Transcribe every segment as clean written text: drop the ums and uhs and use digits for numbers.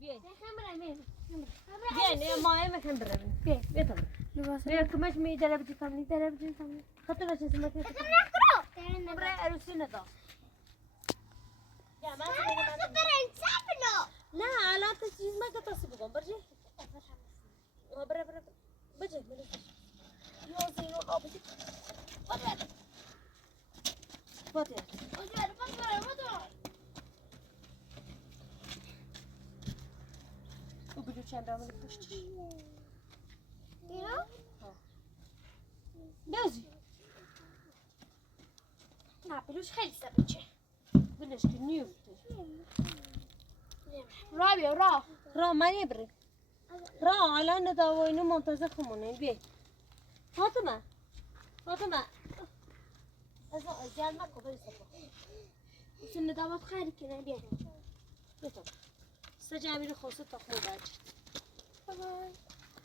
بیاین بیاین ماهی میخوام برویم بیا تو بیا کمش می درب چی فهمی درب چی فهمی خاطر چه سمت برای عروسی ندا یا من نه الان تو چیز ما که تاسی بگم برجی بره بجه یا زینو آبی فاتح او بلو چند برامون پشتش اینا؟ بازی نه بلوش خیلی سبچه بلش که نیفته را بیا را من یبره را الان نداوا اینو منتظر خمونه بیای فاطمه از جان ما کو بری سپا سن دعوت خیلی کنه بیا بیا سجا میره خواسته تخمه بچه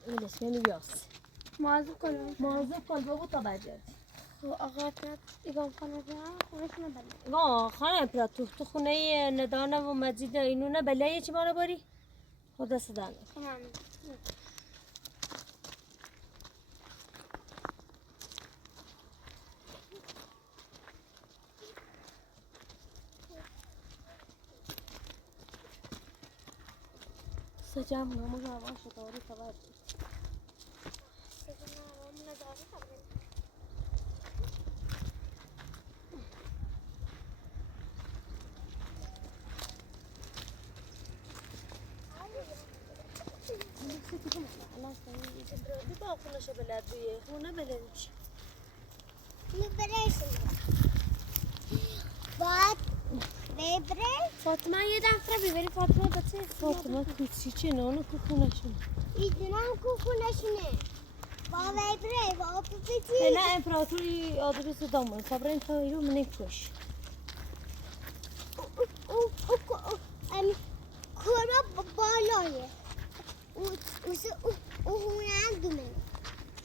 این اسمی بیاس مواظب کن بابو تا بجد آقا کرد ایگام خانه بیا خونش نبله وا خانه پرا تو خونه ندانه و مجید اینو نه بله چی مارا باری خدا صدانه تمام سجام نمو جوان شطوری خبر بابا خونش بلد بیه خونه بلد چی بعد ببره فاطمه یه دفعه ببری فاطمه بچه فاطمه کوچی چه نانو که خونشونه ایدونم کو خونشونه با ببره با بپیچی نه امپراتوری آدرس دامون خبر این تایرو منه کش کورا بالایه او خونه دومه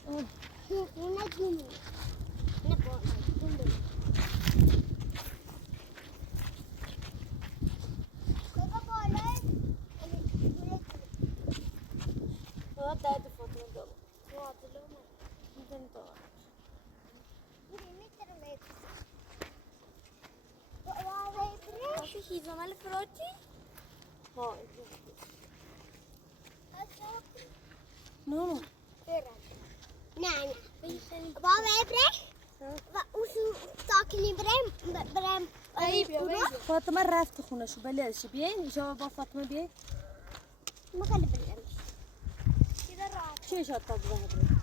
خونه دومه نه بالای دومه کورا بالای فقط درد فاطمه دامون معادله میزنی دامون Nasıl hizameli froti? ها نه نه بابا ابره و اوشو ساکنی برم فاطمه رفت خونشو بلدش بیاین شما با فاطمه بیاین ما خلي بالامش كده راح چه شاد تا بزنه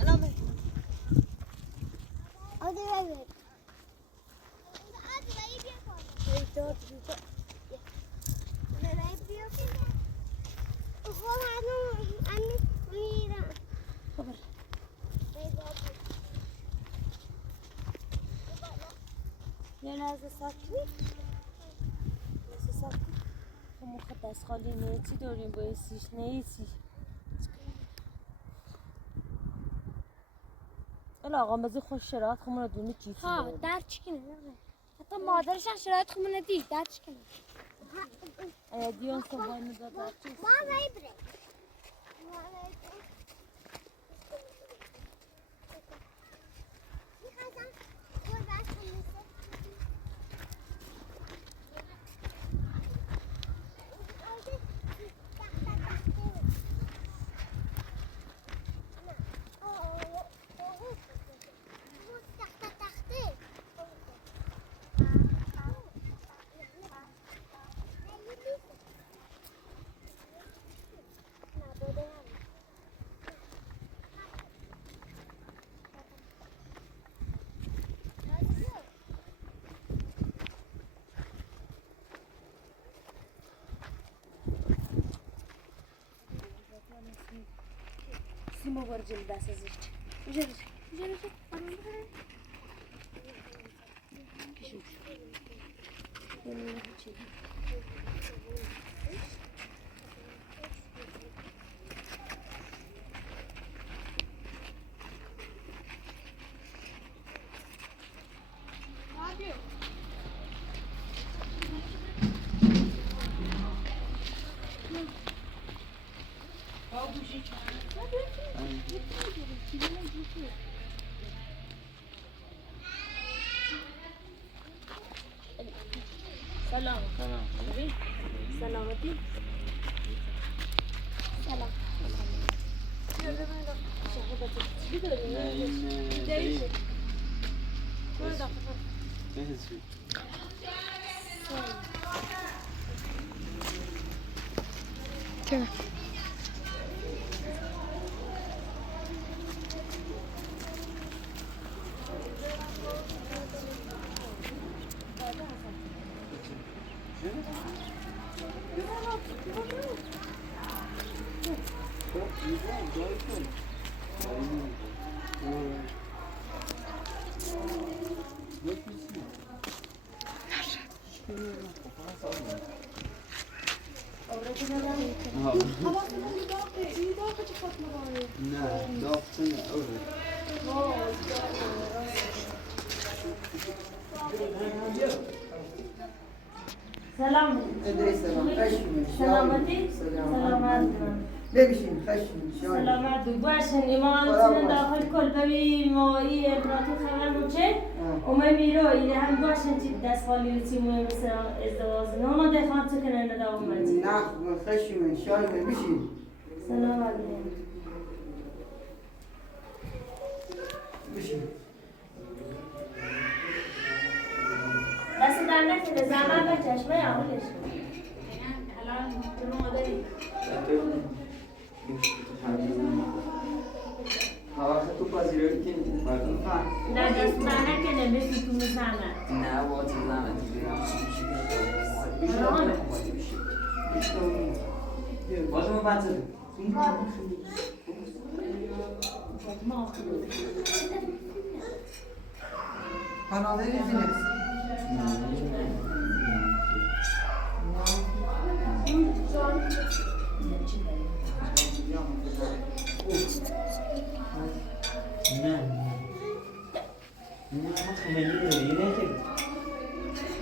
الان خبر یه لحظه ساکتی خب خود دست خالی نیتی داریم بایستیش نیتی الا آقا مزه خوش شرایط خمون رو دونه کیفی ها در چکنه حتی مادرش هم شرایط خمونه دید در چکنه دیون صبح نداد در چیز سیما برجل دست ازش بجرد کشوش سلام سلامتی سلام سلام سلامتی سلامت ببشین خشم شاید سلامت باشن ایمان سن داخل کل ببین مایی ابراتی خبر موچه اومه میرو ایده هم باشن چی دست خالی و چی موی مثل ازدواز نونا دخوان چه کنه ندا اومدی نه خشم شاید ببشین سلامت بشین دست در نکنه زمان به چشمه اولش تو پذیرایی که مردم نه دست در نکنه بسی تو زمان نه با تو زنه باشم بچه پناهده ریزی نیست نه خیلی داری نه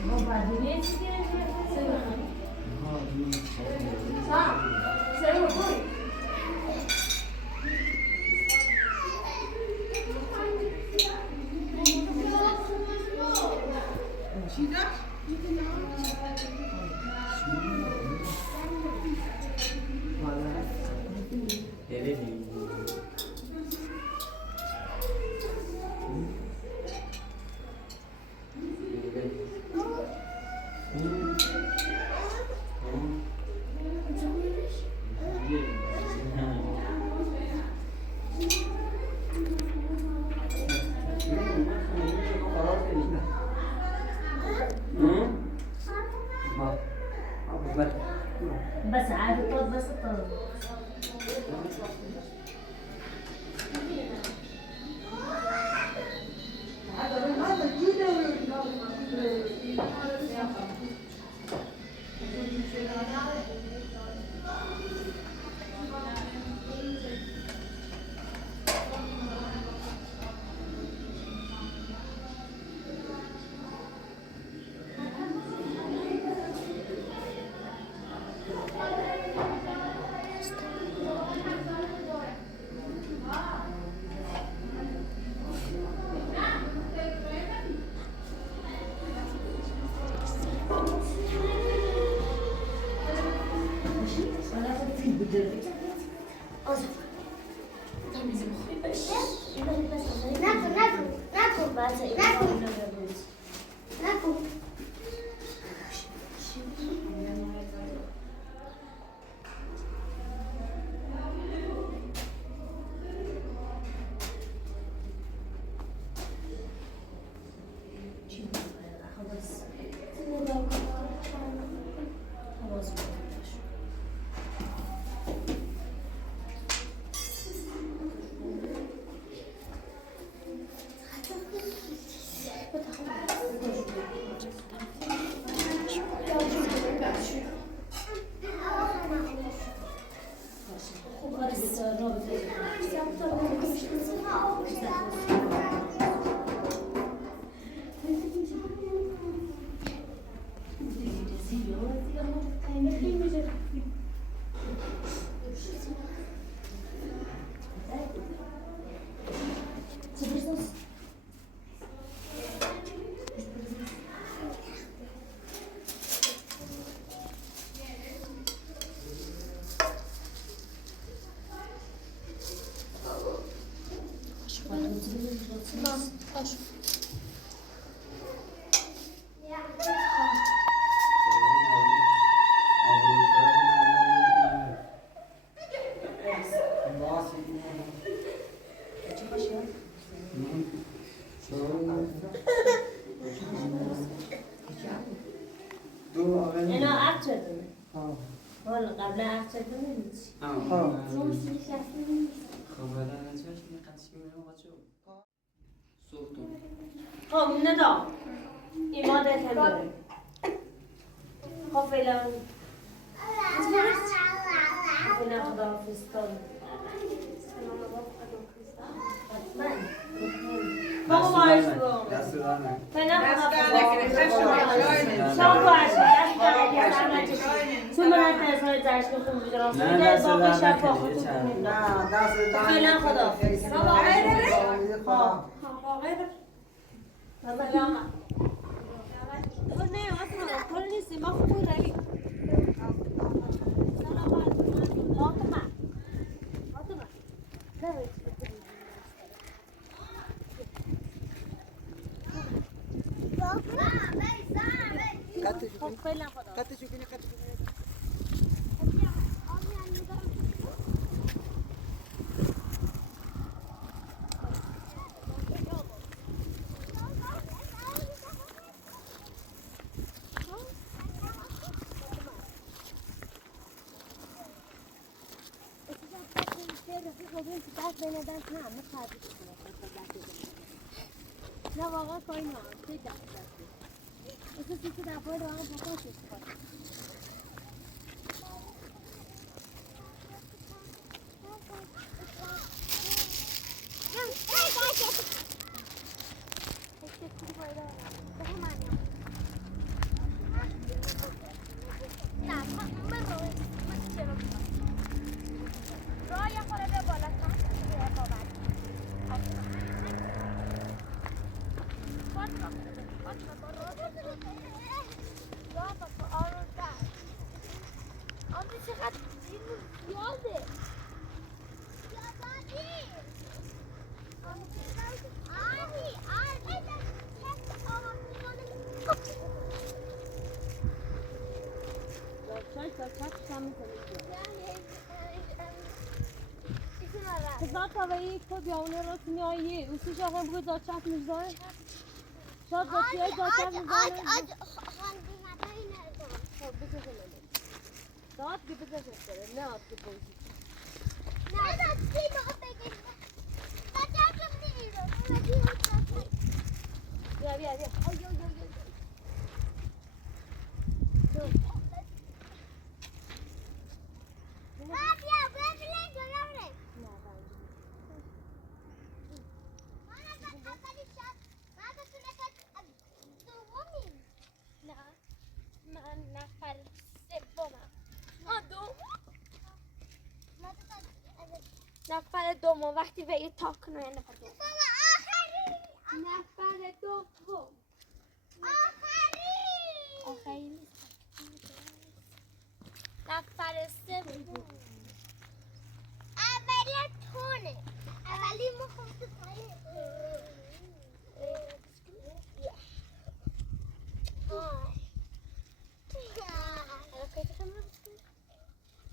بابا دیگه چی بس عادي طول بس طول اینا عقد شده حالا قبل عقد شده نمیچی خب ندا ایماده تباره خب فعلا فعلا خدا فستان بابا باعث بام فعلا خدا فستان شام باعث تو من تازه جشن خون بیدارم فعلا باقی شب با خودتون کنید فعلا خدا بابا غیره بابا غیره سلام نه اصلا کار نیست ما خودمون روی سلام فاطمه فاطمه نه واقعا کاری نه توی دست اصلا چیزی در باید واقعا بکن شد Kızlar tavayı koy ya onu rotunu ayı. Usu şahane bu zaçak mızar. Şad zaçıya zaçak mızar. Saat gibi de gösterir. Ne attı polisi? Ne attı peki? Zaçak değil. Ya. Ay. نفر دوم وقتی به یه تاک کنه یه نفر دوم نفر دوم آخری نیست نفر سوم اولی تونه اولی مخوص پایین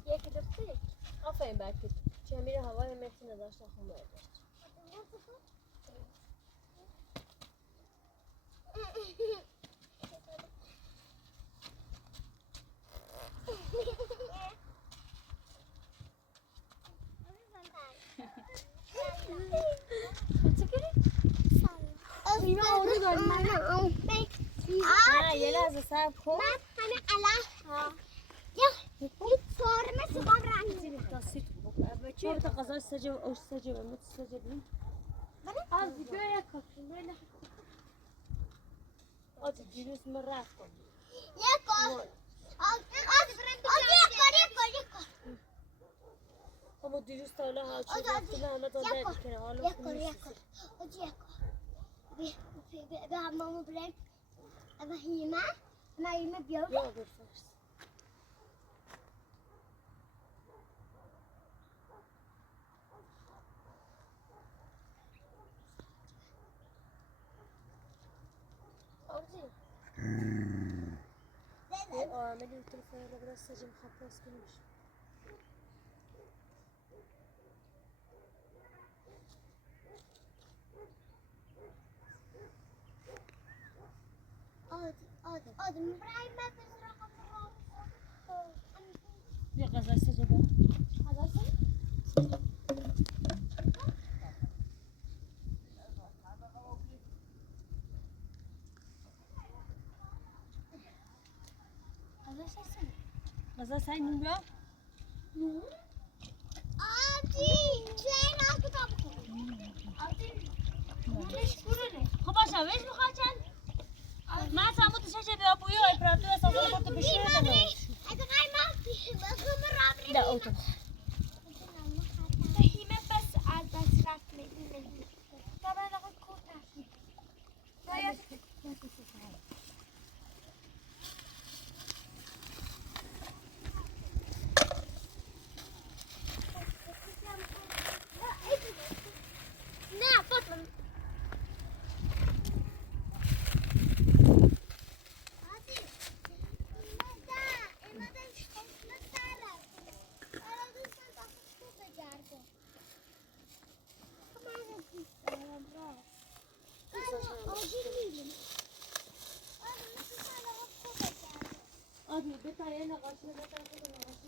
یکی دفته یک Aferin Berkut. Cemile hava yemekini de şahane eder. Ha, یه لحظه صبر کن. من همه الان یه طور مثل بام رنگی چرا تا قضا سجه و سجه و مت سجه بین؟ از ویدیو یک کپشن بله آتی دیروز من رفتم. یک کار یک کار اما دیروز تا حالا حال شد رفتیم همه تا درد کنه حالا یک کار به هممون بریم اما هیمه بیار یا برفرست. عملي التليفون اللي برا السجن خبص كلش. آدم إبراهيم ما تزرع يا غزة السجن غزة ساين بیا. آبی چه نکتاب خب باشه ویش میخواد چند؟ من سامو تششه بیا بویو امپراتور اساسا رو تو بشوره کنه. اگه ما بخوام رابری ده اوتو. فهیمه بس از رفت میدونی. طبعا لقد کوتاه. باید نه فاطمه آدمی بتایی نقاشی بتایی نقاشی.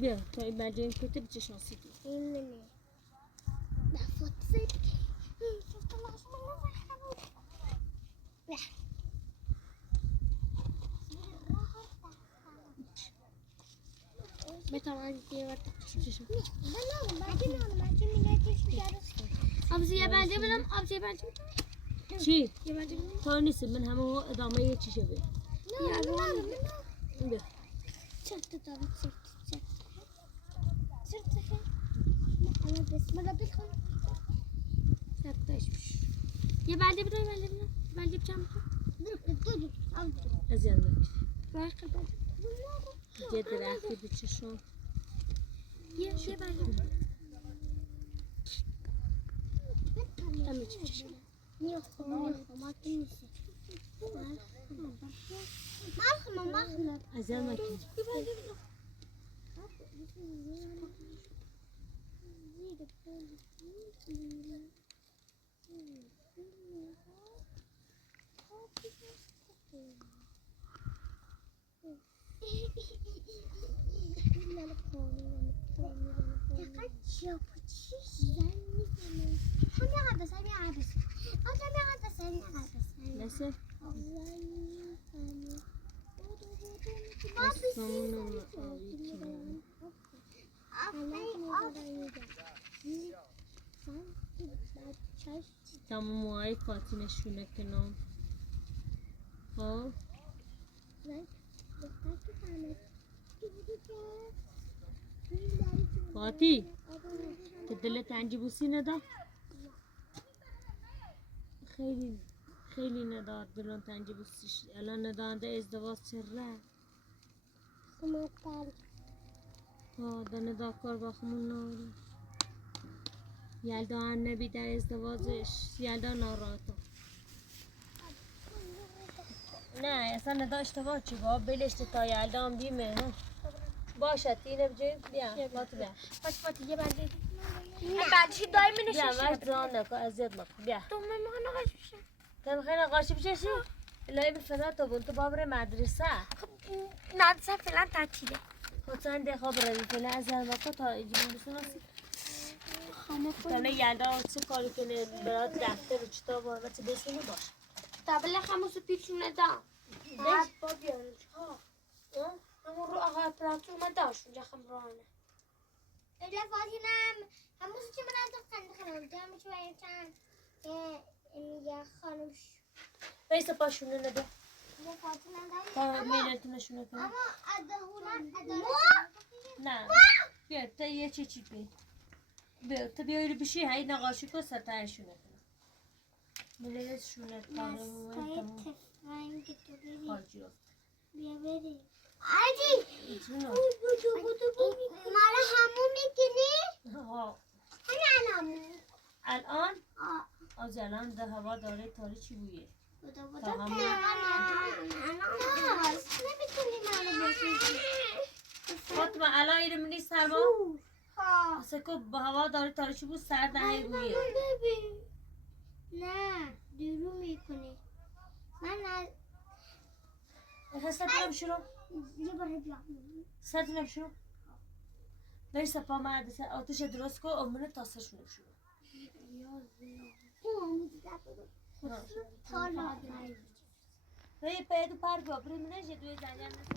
بیا تا این بچه این کتب چه شانسی دی. بتوانید دیوار چشم. آبزی یه بنده بدم آبزی یه بنده چی؟ تا نیست من همه ادامه یه چی شده. بیا. چرت دارم چرت انا بسم الله بخون یه بنده بدم بنده بچم از این راح قلبي جد رفتی به چشم يا بنده همه چی بچشم ما تنسي ما از این مکنی نسه اصلا آبی کنم تمام موهای فاطمه شونه کنم ها فاتی تو دلت انجی بوسی ندا خیلی خیلی ندار دلون تنجی بوسیش الان ندانده ازدواج چرا ها دنه دا کار با خمون ناری یلدا هم نبی در ازدواجش یلدا ناراحتا نه اصلا ندا اشتباه چی با بلشت تا یلدا هم بیمه باشد اینه بجیم بیا فاتی بیا باش فاتی یه بنده بعدش دائما بیا نشش وقت زان نکن اذیت نکن بیا تو من نقاش میشه تو میخوای نقاشی بچشی الهی بفرات تو بون تو بابر مدرسه مدرسه فعلا تعطیله خود چند خواب روی فعلا از الماتا تا ایجیم بسوناسی تانه یلدا چه کاری کنه برات دفتر و چطور و چه بسونه باشه طبله خموس پیچونه دا بعد با بیارش ها همون رو آقا پراتور ما داشت اونجا خمرانه اینجا فاطینم همون چی من از خنده خانم جمعش باید چند میگه خانمش بیسته پاشونه نده تا میلتون نشونه کنم اما ادهونم نه بیا تا یه چی بی بیا تا بیا بشی هی نقاشی کن سرترشونه کنم میلت شونه کنم تفنگ تو بری خارجی بیا بریم عادی میتونم مالا همون میکنی؟ ها همون الان از الان ده هوا داره تاریچی بویه بودا نمیتونی منو بکشی فاطمه الان ایرم نیست سرما اصلا که با هوا داره تاریچی بود سر دهه بویه ببین نه درو میکنی من سرتونم شروع یه بار بیام سرتونم شروع بری سپا مدرسه آتش درست کن امونه تاسشونم شروع Hey, pede o parque, ó. Primeiro jeito, dois anos.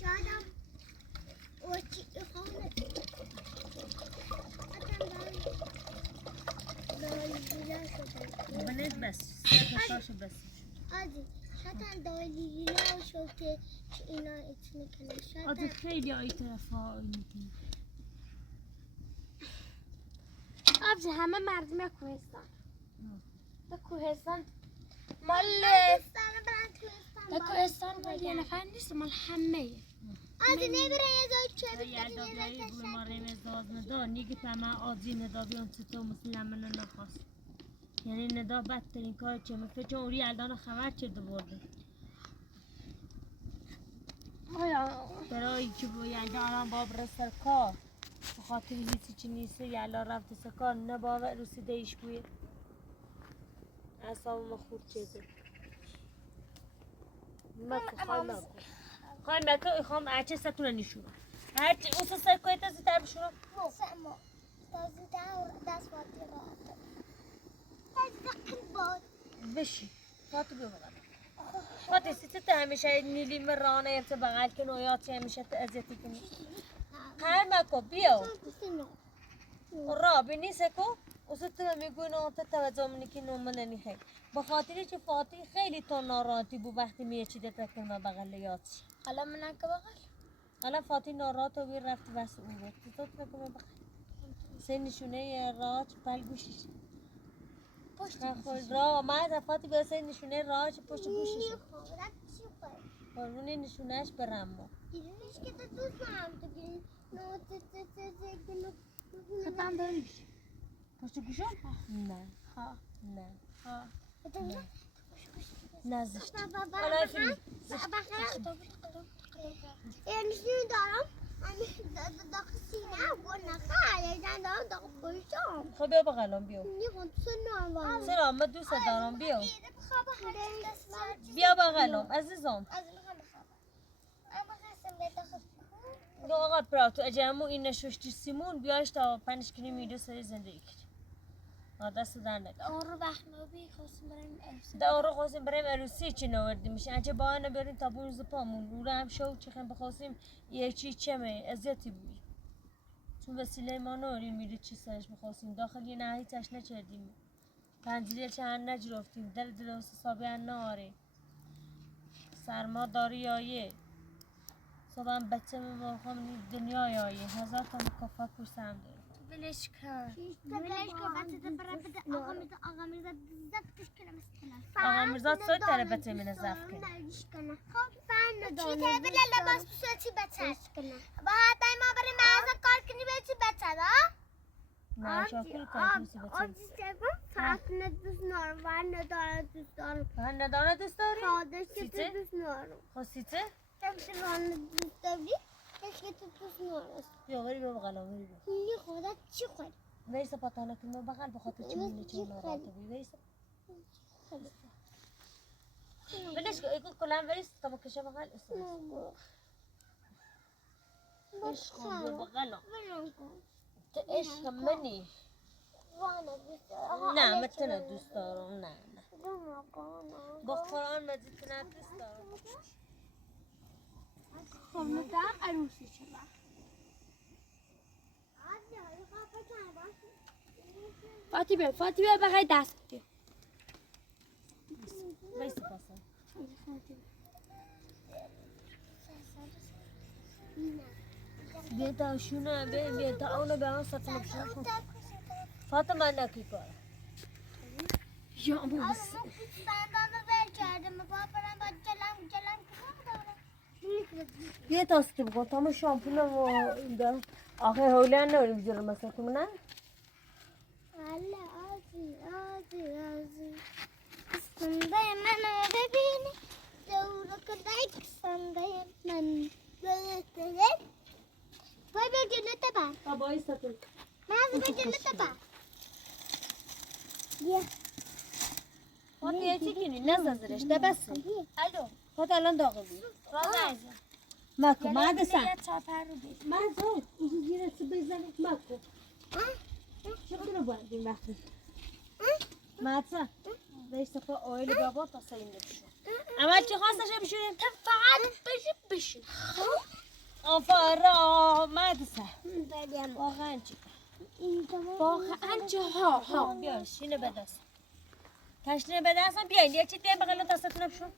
شادم وچی خانه بنت بس سرتاشو بس عادی شاید دلیلی شد که اینا ایت میکنه آده شاید خیلی آی طرفا میکنه آبجی همه مردم کوهستان به کوهستان مال کوهستان مال یه نفر نیست مال همه عادی نمیره یه جایی چه یلدا بیایی بوی ما ریم ازدواز ندا نیگه پما آجی ندا بیان چطور مسلم منو نخواست یعنی ندا بدترین کار چه مثل چون اوری یلدان خبر چه دو برده آیا برای که با یلدا الان با برسر کار بخاطر هیچی چی نیست یلدا رفت سکار نه باور رسیده ایش بویه اصاب ما خود چیزه مکو خواهی مکو خواهی مکو خواهم هرچه ستونه نشونه هرچه اوسا سرکوی تازی تر بشونه سما تازی دست باتی را تازی باد بشی فاتو بیا بغل فاتی سیتت همیشه نیلی مرانه ارت بغل کن و یاد همیشه ازیتی کنی هر مکو بیا را بینی سکو اوسا تو میگوی نه تا توجه منی که نومنه نیخی بخاطری که فاتی خیلی تو ناراحتی بو وقتی میچیده تکن و بغل یاد حالا منم که بغل حالا فاتی ناراحت و رفت واسه اون بود تو تکن و بغل سه نشونه راج پل گوشش پشت خود را ما فاتی به سه نشونه راج پشت گوشش قربونی نشونهش برم ما دیدیش که تو دوست دارم تو گیری ختم داریش پشت گوشم؟ نه ها نه ها نه زشت حالا فیلم یعنی شنو دارم داخل سینه و نخواهی دارم داخل پشتم خب بیا بغلم بیا نیخوام سنم ولی سلام من دوست دارم بیا بخواب هر بیا بغلم عزیزم از میخوام بخوابم اما خواستم به داخل دو آقا پراتو اجامو این نشوشتی سیمون بیایش تا 5 کنی میدو سری زندگی کنی دست در نکن. آرو بخمابی خواستم بریم عروسی. دارو خواستیم بریم عروسی چی نوردیم میشه اگه با بریم تا بونز پامون رو هم شو چی خیم بخواستیم یه چی چمه ازیتی بوی چون وسیله ما نورین میره چی سرش بخواستیم داخل یه نهی تش نچردیم پنجره چند نجرفتیم دل دلوس حسابی ناره سرما داری یایه صبح هم بچه میخوام دنیا یایه هزار تا مکافات پوستم داره بلش کن بچه برای بده آقا میرزا زفتش کنه مثلا آقا میرزا سوی تره بچه من زفت کنه خب فن چی تره بله لباس بسوچی بچه با هدای ما برای مرزا کار کنی به چی بچه ها؟ نه شاکر کنی بچه آجی سبب فاطمه دوست نارم و نداره دوست دارم من ندانه دوست داری؟ خودش که سیته؟ تو دوست نارم خواستیته؟ تبدیل ران دوست داری؟ کسی که تو دوست نارم بیا بری بیا بغلا بری بیا اینی خودت چی خود؟ ویسا پاتانه کنم بغل بخاطر چی میلی چی ناراحته بی ویسا بلش که ایگو کلام ویس تا بکشه بغل اساس عشق بیا بغلا تو عشق منی وانا دوست دارم نه متنه دوست دارم نه با قرآن مجید نه دوست دارم خب مثلا عروسی چرا؟ فاطمه بخیر دست بگیر ویسا پاسا بیا تا شونه بیا تا اونو به آن سطح نبشن کن فاطمه نکی کار یا امو بس بندامو ول کردم بابرم با جلم بیا تا سطح بکن تا ما شامپونه و این دار آخه هولن نوریم بیجارم مثلا تو نه الله آزی سنده منو ببینی دورو کدک سنده من وای بیا جلو تبا بابایی سطح من از بیا جلو تبا بیا فاطمه یه چی کنی نزدرش ده بس الو فاطمه الان داغه بی رازه مکو مهدسن یه چاپر رو بید مهدسن این زیره سو بزنید مکو چقدر باید وقتی مهدسن ویسا پا آیل بابا تا سیم نبشون اما چی خواستش بشونیم؟ فقط بشو آفارا مهدسن بدیم واقعا چی؟ واقعا چه ها بیار شینه به دست تشنه به دستم بیاین یه چی بیاین بغل دستتون بشون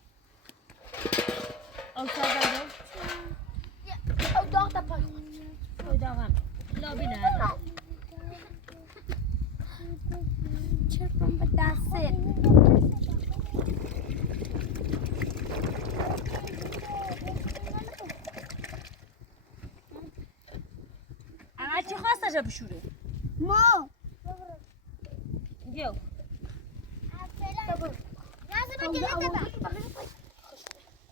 او سازنده او داغ تا پای اوی داغم لابی نه چرکم به دسته اما چی خواستش بشوره؟ ما بیاو نازم جلو تبا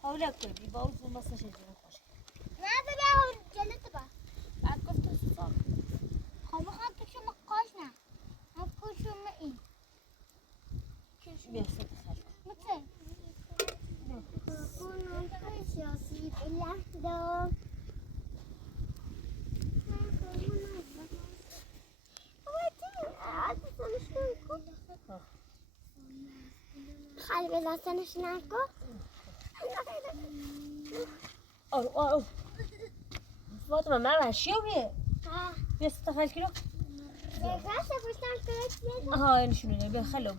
حالا کنی با اون مستش جون خوش نازم بیا جلو تبا بعد گفت سال خب خواهم تو شما قاش نه هم کشم این بیا سطح خرج کن مثل کنم کشاسی بلندم خالی به دستانش نکن آو فاطمه من وحشی بیه بیا سطح خرج کن بگرد پشتم کرد آها اینشونه بیا خلو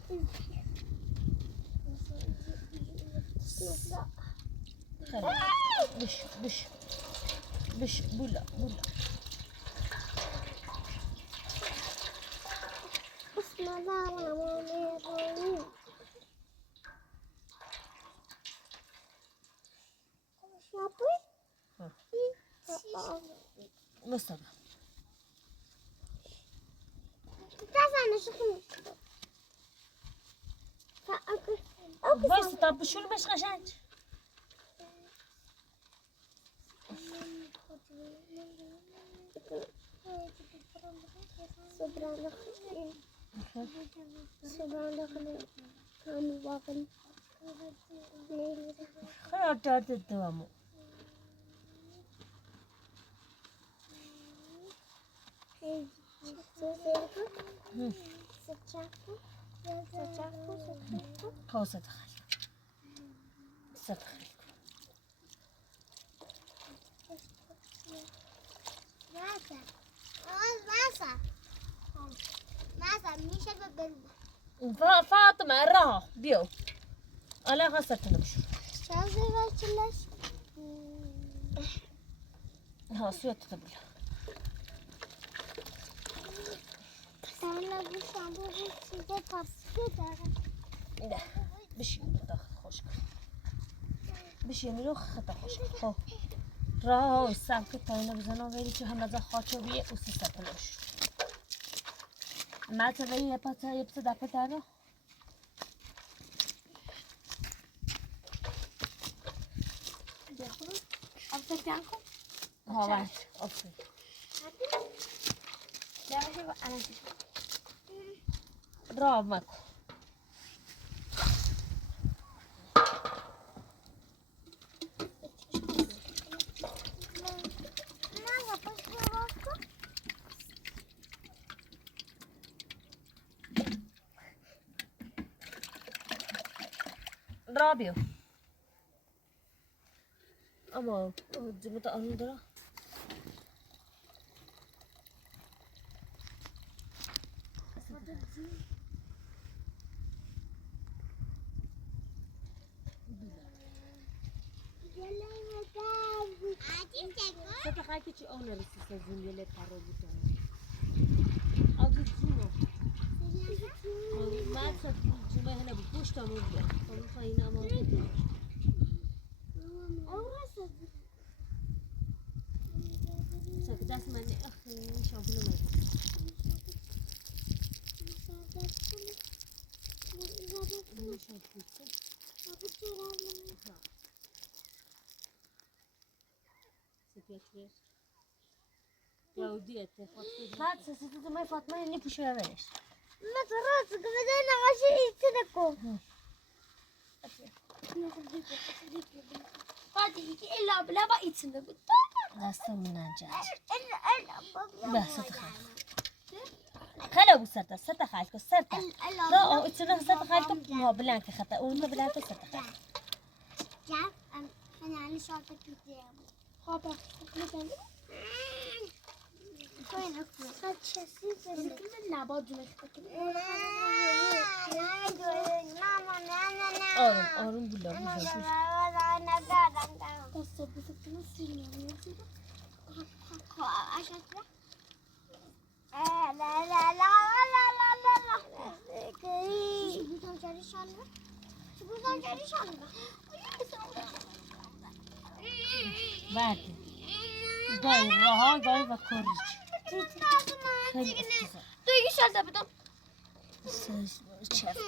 خلو بش بولا بسم الله الرحمن الرحیم مصطفى بس طب شو اللي مش غشاش خلاص جات الدوام کاسه تخیل ست خیل میشه به فاطمه راه بیو الان خواستت نمشور شازه وچلش ها سویت تبلا سالا بوشم بود چیزه پاسکی داره نه بشین داخل خوش کن بشین رو خطا خوش کن خب راه سمت تاینه بزنم ویلی که همه زا خاچو بیه او سی سپلوش ما تا ویلی یه پتا دفعه دارو افضل تانكم ها وقت افضل لا شوف انا راه مکو رابيو اما جبت آنو دارا ستا خاکی چی آن نرسی سازون یه پرو بودم آدو جونو ما ستا جمعه هنه بود پشت آمون بیا خواهی خواهی نمان ستا دست من اخی شامپونو مزید يودي اتفاق بعد ستة ما فاطمة اللي بشوي بلاش ما تراس قبل نغشي يتنكو فادي إلا بلا بقى يتنكو دست من انجاز إلا بس تخاف خلا بسرتا سرتا خالكو سرتا لا اتنا سرتا خالكو ما بلانك خطأ وانت بلانك سرتا خالكو جاء أنا شاطر كتير خابا مثلا وين أكل خد شاسي كل اللعبات دي آروم بلا أنا قاعد بس بسكتنا سينما عشان لا لا لا لا لا لا شو بدهم جري شانه شو بدهم جري شانه بعد جاي راها جاي بكورج خیلی افتضاح تو یه شلده بدم چفت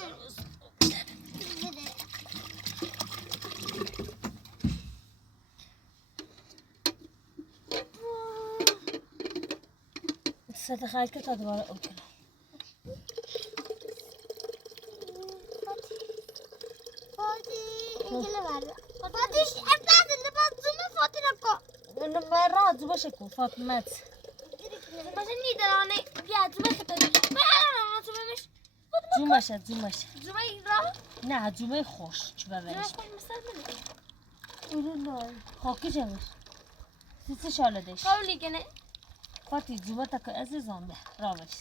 سرتا خالكو تا دوباره اوکن فاتش ابعد اللي بظلمه فاطمه انا مرات بشكو فاطمه بس نيدر انا بيا زما خطري ما انا زمش جومشه جومشه زما يرا نه جومه خوش چه ببرش مثلا نه خاکی جمش سیسی شاله دش قولي كده فاتی جومه تک عزیزم به راوش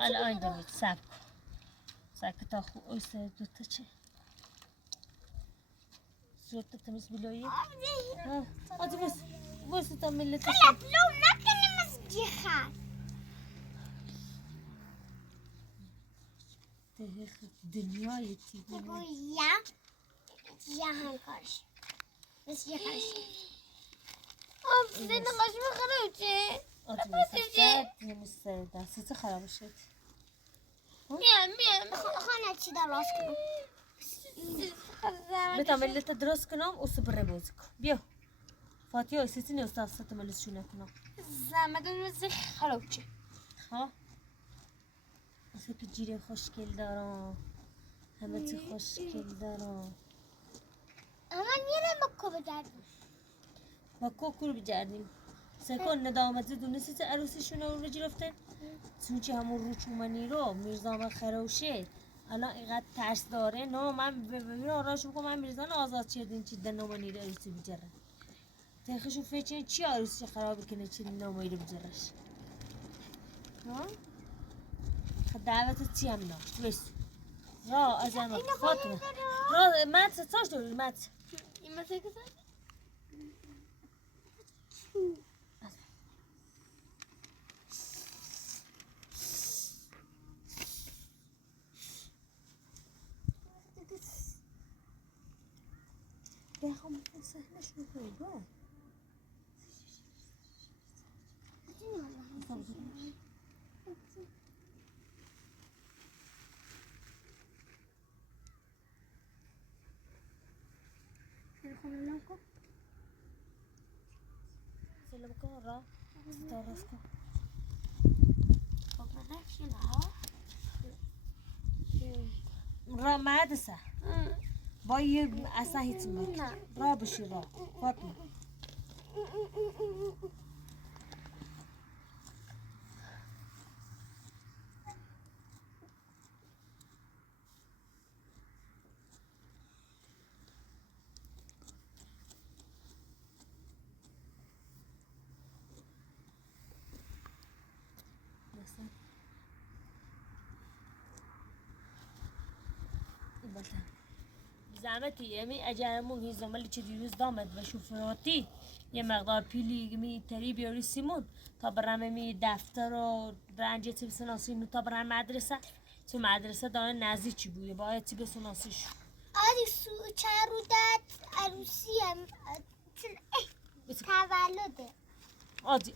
الان دارید سب تا خو اویسه دوتا چه زورت تمیز بلویی آدی بس تا ملت لا لو نكن مسجخه دنیای تی يا جهان كارش بس يا كارش زين غاش ما خلوتي آدی مسجد نمیسته دستی خراب شد ميا خانه چی در راست کنم بتا ملت درست کنم و سپره بازی کن بیا فاتیه سیتی نیست استاد ملت شونه کنم زمدون مزخ خلوتي ها اصلا که جیره خوشگل دارم همه چی خوشگل دارم اما نیره مکو بگردیم با کوکو رو بجردیم سکن ندامت دونستی چه عروسیشون اون رو گرفتن چون چه همون روچومنی رو میرزا خروشه الان اینقدر ترس داره نه من ببین آراش بکنم من میرزا آزاد چیدین چی دنومنی رو عروسی بجره تخشو فکر چی عروسی خراب کنه چی نومایی رو بجرش ها دعوت چی هم نه بس را از اما فاطمه را مات چاش داری مات این مسئله که بخوام سهلش رو کنم سلام کن را ستارس کن را مدرسه با یه اصلا هیچ مکن را بشی را فاطمه زحمتی یمی اجرمون هی زمالی چه دیروز دامد و شوفراتی یه مقدار پیلی می تری بیاری سیمون تا برام می دفتر و برنجه تی بسناسی نو تا برام مدرسه تو مدرسه داره نزدیک چی بوده باید تی بسناسیش آدی سو چرودت عروسی هم تولده آدی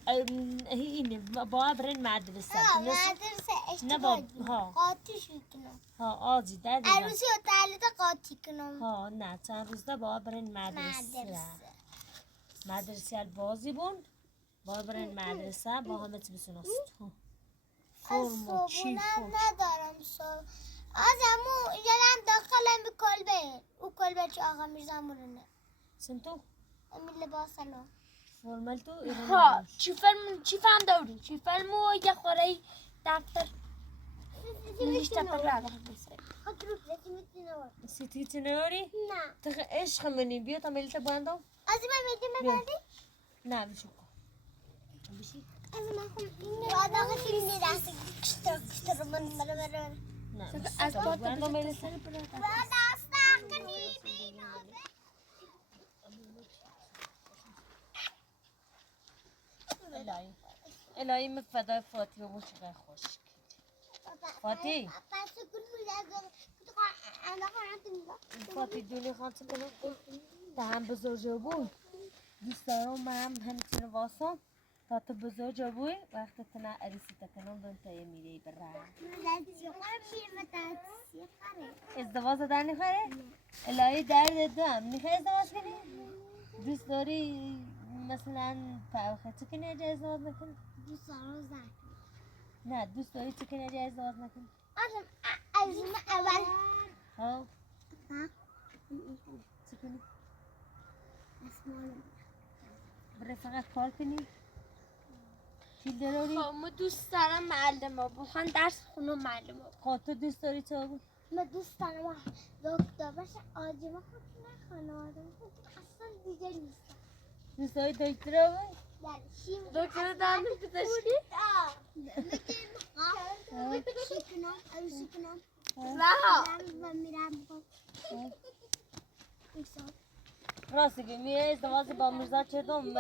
اینه با برن مدرسه مدرسه نه با اشتباه ها قاطیش کنم ها آدی در دیگه عروسی و تولد قاطی کنم ها نه چند روز ده با برن مدرسه مدرسه بازی بون با برن مدرسه با همه چی بسناست از صبحونم ندارم صبح از امو یادم داخلم به کلبه او کلبه چه آقا میرزا مورنه سنتو امی لباسلو فرمال تو ها چی فهم داری چی فهمو یه خوره دفتر نوشته پرده خود رو بزنی میتونه سیتی تنوری نه تخ عشق منی بیا تا ملت باندم از من میدیم ببندی نه بشو بشی از من خود این آدم خیلی دست کشتر من مرمرم نه از باندم ملت و دست کنی بینا الهی مفدای فاتی و مشقه خوش فاتی فاتی دونی خانتون کنم دهم بزرگ بود دوست دارم من هم تیر واسم تا تو بزرگ بود وقت تنها عروسی تکنم دون تایی میری برای ازدواج در نخواره؟ الهی درد دم میخوای ازدواج کنی؟ دوست داری مثلا پاوخه چه کنی اجا ازدواج نکنی؟ دوست دارم زن نه دوست داری چه کنی اجا ازدواج نکنی؟ از اول ها؟ چه کنی؟ برای فقط کار کنی؟ چی داری؟ ما دوست دارم معلم بخوان درس خونم معلم خب تو دوست داری چه بگو؟ من دوست دارم دکتر باشه آجیما خود نه خانواده خود اصلا دیگه نیستم دوست داری دکتر بگو؟ دکتر دارم پزشکی؟ عروسی کنم عروسی کنم و میرم راستی که میره ازدواج با میرزا چه دوم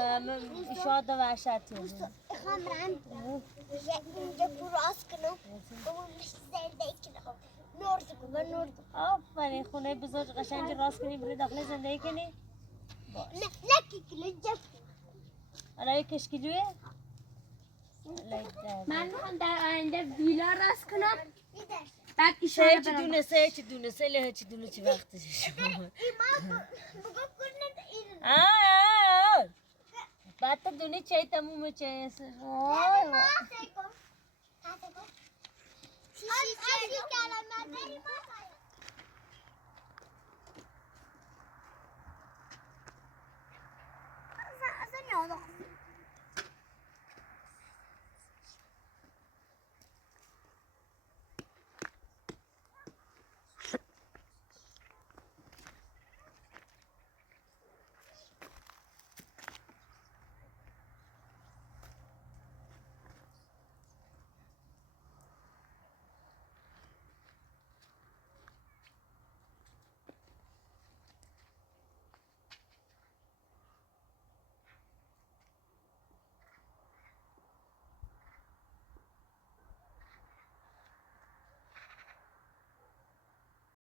شاد و وحشتی میخوام برم اینجا پراس کنم اون زنده کنم نورد آفرین خونه بزرگ قشنگ راست کنی بری داخل زندگی کنی نه کیلو جب الهی کشکیلویه؟ من میخوام در آینده ویلا راست کنم بعد چه ایشالا چی برم دونه سه چی دونه چی وقتش شما ایمان بگو کنه بعد تا دونه چه تمومه چه